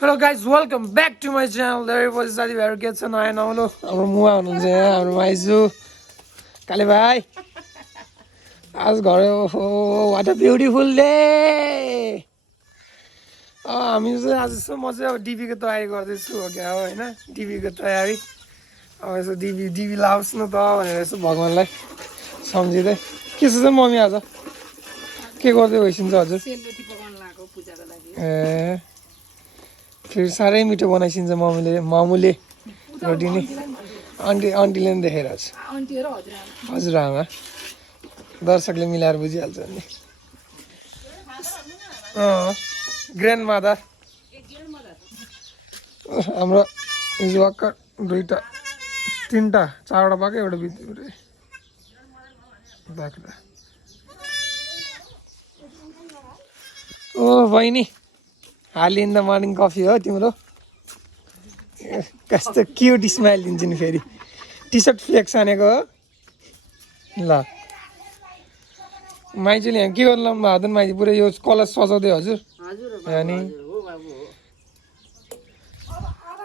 Hello guys, welcome back to my channel. Everybody साथीहरु के छ नयाँ नौलो हाम्रो मुवा हुनुहुन्छ यहाँ हाम्रो माइजू काले भाइ आज घर what a beautiful day हामी चाहिँ आज यसो म चाहिँ अब डिबी को तयारी गर्दैछु हो क्या हो हैन डिबी को तयारी अब यसो डिबी लाओस् न त भनेर यसो भगवानलाई सम्झिदै के छ मम्मी आज के गर्दै भइसिन्छ हजुर सेलरोटी पकाउन लाग्यो पूजाको लागि ए फिर साह्रै मिठो बनाइसिन्छ मामुले रोटी नि आन्टीले नि देखेर आन्टी र हजुरआमा दर्शकले मिलाएर बुझिहाल्छ नि ग्रान्ड मादर हाम्रो हिजो भर्खर दुईवटा तिनवटा चारवटा पाएको एउटा बित्यो बाख्रा ओ बहिनी हाली इन द मर्निङ कफी हो तिम्रो कस्तो क्युट स्माइल दिन्छ नि फेरि टी सर्ट फ्लेक्स हानेको हो ल माइजूले यहाँ के गर्नु लाउनु भएको माइजू पुरै यो कलर सजाउँदै हजुर अनि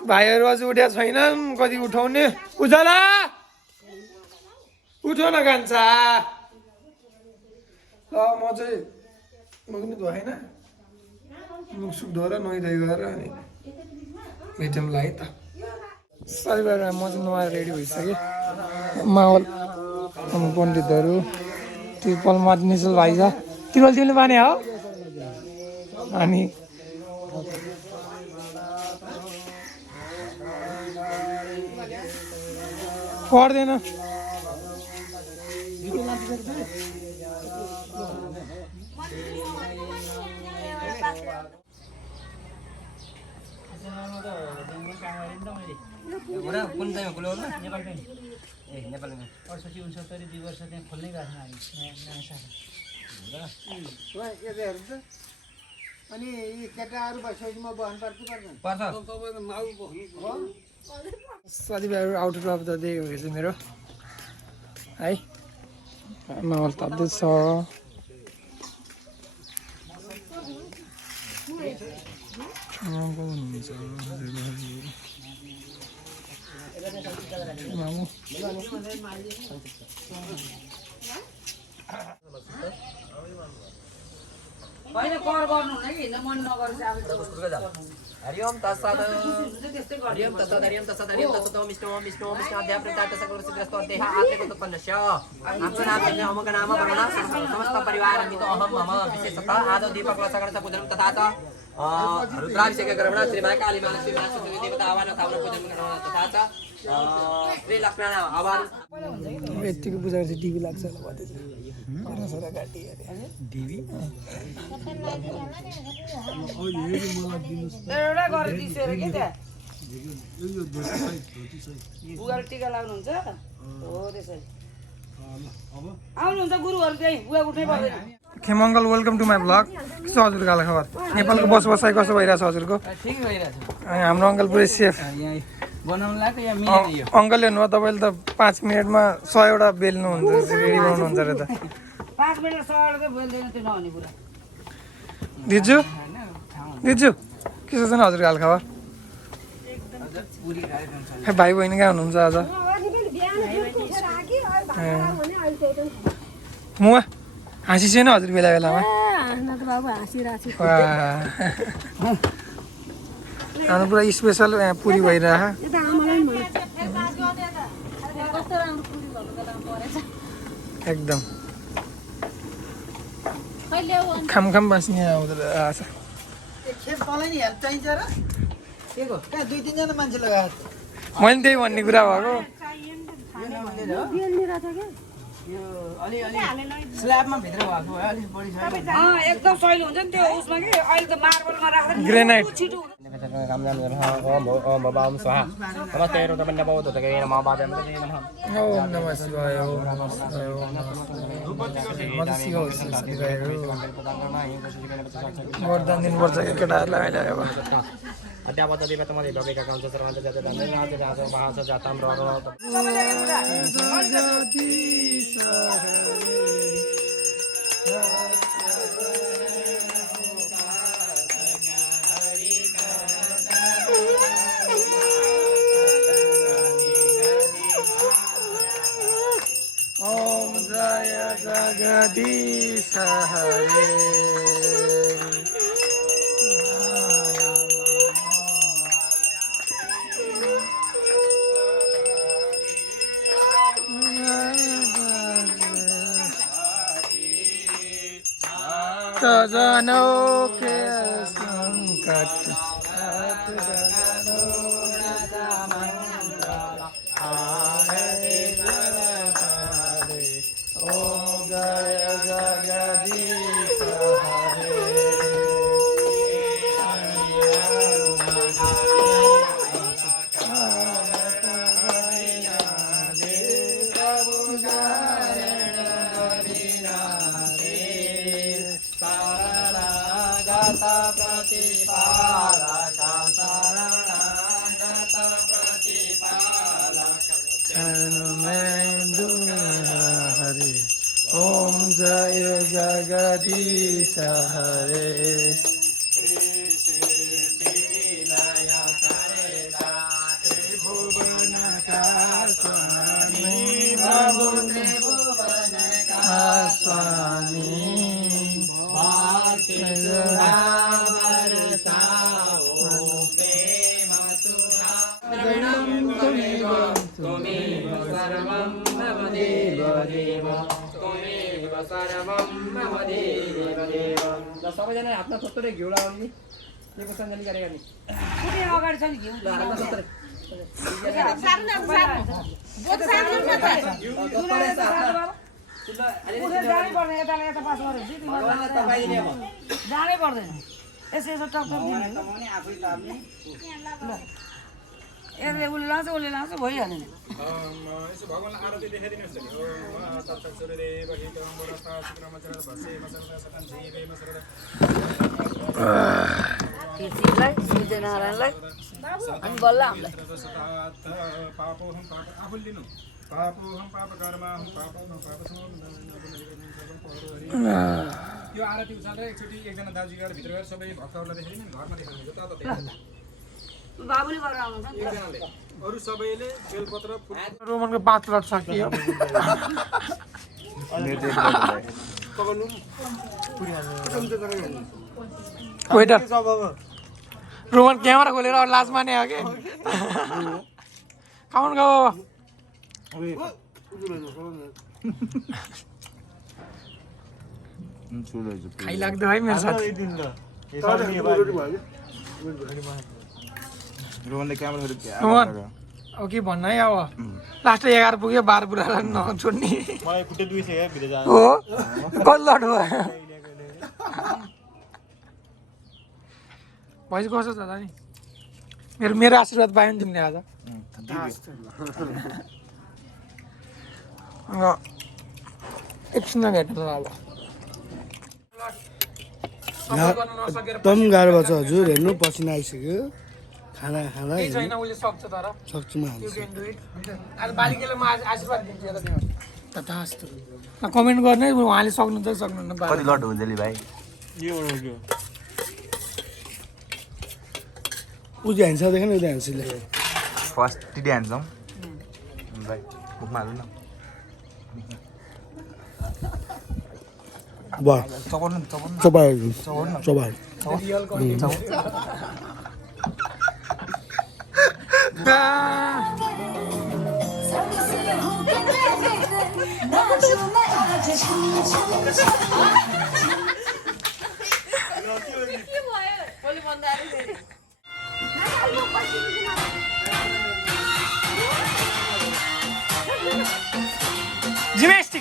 भाइहरू अझ उठ्या छैनन् कति उठाउने उजाला उठो न कान्छा ल म पनि धोएन मुखसुख धोएर नुहाइधुवाइ गरेर अनि भेटौँलाई त सरी भएर म चाहिँ नुहाएर रेडी भइसकेँ माहौल पण्डितहरू तिरुपल निचल भाइ छ तिमीले बाने हो अनि पर्दैन कुन चाहिँ खुलो होला नेपालमै ए नेपालमै 68 69 2 वर्ष त्यहाँ खोल्नै गएको थिएन हामी नयाँ शाखा अनि यी केटाहरू बसेपछि म बस्नु पर्छ साथीभाइहरू आउटडोर अफ द डे हो यो चाहिँ मेरो है माहौल ताप्दैछ मामु होइन कर गर्नु हुँदैन कि हिँड्न मन नगरेछ अब हरिओम तत्सत् हरिओम तत्सत् हरिओम तत्सत् हरिओम तत्सत् ओम विष्णु अध्यात्मता सकल सिद्धस्तो अध्यय आत्मको उत्पन्नस्य आपको नाम अमक नाम वर्णना समस्त परिवार अमित अहम मम विशेषतः आदौ दीपक सकल पूजन तथा च रुद्राभिषेक कर्मणा श्री महाकाली मानसी मानसी देवता आवाहन स्थापना पूजन कर्मणा तथा च श्री लक्ष्मण आवाहन यतिको पूजा चाहिँ टिभी लाग्छ होला भन्दै छोरा काटी टिभी एउटा गरेर दिसेर के त्यहाँ बुवाले टिका लाग्नुहुन्छ हो त्यसरी आउनुहुन्छ गुरुहरू चाहिँ बुवा उठ्नै पर्दैन खेमङ्गल वेलकम टु माई ब्लग कस्तो हजुरको हाल खबर नेपालको बसोबासाइ कस्तो भइरहेछ हजुरको ठिक भइरहेछ अनि हाम्रो अङ्कल पुरै सेफ यहाँ बनाउनु लाग्यो यहाँ मिलेन यो अङ्कलले हुनुभयो तपाईँले त 5 मिनटमा 100वटा बेल्नुहुन्छ रेडी बनाउनुहुन्छ अरे त 5 मिनेट सडा चाहिँ बोल्दैन त्यो नहुने कुरा दिजु दिजु के छ हजुरको हाल खबर भाइ बहिनी कहाँ हुनुहुन्छ आज मुवा हाँसी छैन हजुर बेला बेलामा हाम्रो पुरा स्पेसल पुरी भइरह एकदम खाम बस्ने आउँदो रहेछ खेप मलाई नि हेल्प चाहिन्छ र के को कहाँ 2-3 जना मान्छे लगाएको मैले त्यही भन्ने कुरा भएको यो अलि स्ल्याबमा भित्र भएको भए अलिक बढी छ एकदम सहिलो हुन्छ नि त्यो उसमा कि अहिले त मार्बलमा राख्दा ग्रेनाइट छिटो ओम बाबाम स्वाहा नमस्ते रुद्रमण्ड बौद्धके नमः बाबाम ओम नमः शिवाय ओम नमः शिवाय ओम वरदान दिनुपर्छ केटाहरूलाई अहिले अब अध्यापक देवतमले भवेका कान्छ सर्वन्त जात धन्य राज भाष जाताम र जगदीश हरे सजनों के संकट ओम जय जगदीश हरे हरे ओम जय जगदीश हरे सबैजना हातमा थोत्तरै घिउ लगाउने के सञ्जली गरेका नि कुनै अगाडि छ नि घिउ हातमा थोत्तरै जानै पर्दैन यताले यता पास गरेपछि जानै पर्दैन यसो यसो टक टक यसले उसले लान्छ उसले लान्छ भइहाल्यो नि यसो भगवानलाई आरती देखाइदिनुहोस् नि ओम तत्त सूर्यदेव हितं वरस्ता शुक्रमचरद भसे मसरद सतन जीवे मसरद कृषिलाई सूर्यनारायणलाई अनि बल्ल हामीलाई पापोहम पाप आफूले लिनु पापोहम पाप कर्महम पापहम पाप यो आरती उचालेर एकचोटि एकजना दाजु गएर भित्र गएर सबै भक्तहरूलाई देखाइदिनु घरमा देखाइदिनु जताततै बाबुले गरेर आउँछ नि एकजनाले अरू सबैले बेलपत्र फुल रोमनको 5 लट सकियो वेटर रोमन क्यामेरा खोलेर लाज माने हो कि खाउन गयो खाइ लाग्दो है मेरो साथी रोहनले क्यामेरा रोमन अब के भन्नु है अब लास्ट 11 पुग्यो 12 पुरालाई नछोड्ने मलाई खुट्टे दुइसक्यो भित्र जानु हो कल्लट भयो भइस कसो छ दादा नि मेरो आशीर्वाद पायो नि तिमीले आज एकछिनमा भेट्नु अब एकदम गाह्रो भएको छ हजुर हेर्नु पसिना आइसक्यो खाना खाना केही छैन उसले सक्छ तर सक्छु म You can do it. आज बालिकाले म आशीर्वाद दिन्छु यता तिमीहरू तथास्तु कमेन्ट गर्ने उहाँले सक्नुहुन्छ कि सक्नुहुन्न कति लट हुन्छ नि भाइ उजी हान्छ देखेन उता हान्छले फर्स्ट टिडी हान्छौँ भाइ मुखमा हाल्नु न वाह चपाउनु चपाइ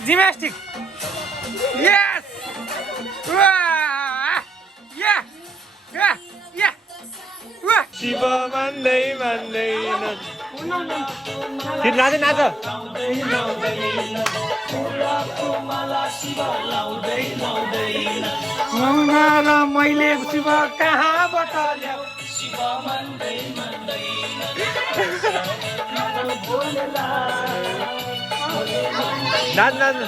Gymnastic. Yes. Yeah. शिव मान्दै मान्दैन नाच नाच मङ्गल मैले शिव कहाँबाट ल्याऊ नाच नाच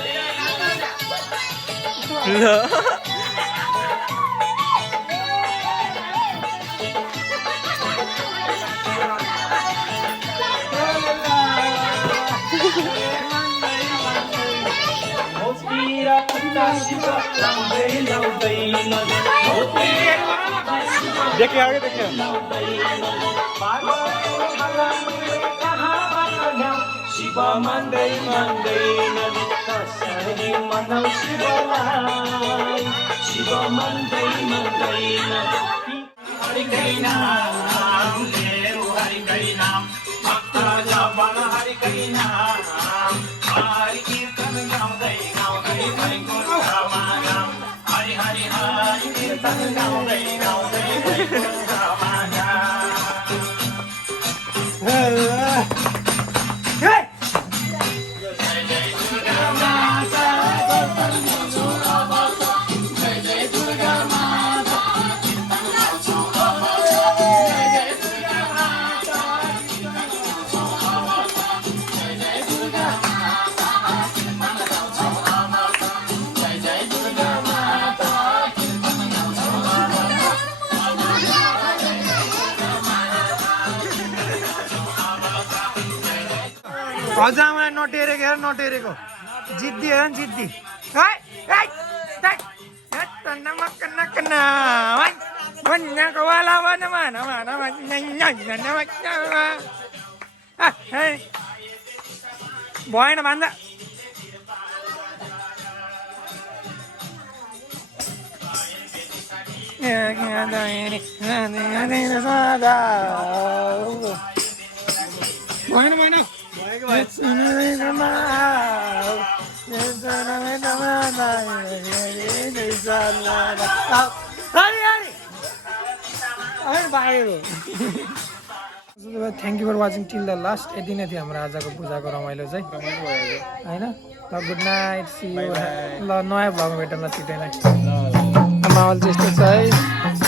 ल देखे आगे देखे शिव मान्दै मान्दैनन् कसरी मनाउ शिवलाई शिव मान्दै मान्दैनन् हरिकै नाम मेरो हरिकै नाम भक्त जपल हरिकै नाम हरि कीर्तन गाउँदै गाउँदै भएको ठाउँमा नाम हरि हरि हरि कीर्तन गाउँदै गाउँदै भएको ठाउँमा हजुर नटेरेको हेर नटेरेको जिद्दी हेर जिद्दी भएन भन्दा भएन भएन thank you for watching till the last यति नै थियो हाम्रो आजको पूजाको रमाइलो चाहिँ होइन ल गुड नाइट सी यू ल नयाँ भ्लगमा भेटौँ ल छिटै नै माहौल चाहिँ यस्तो छ है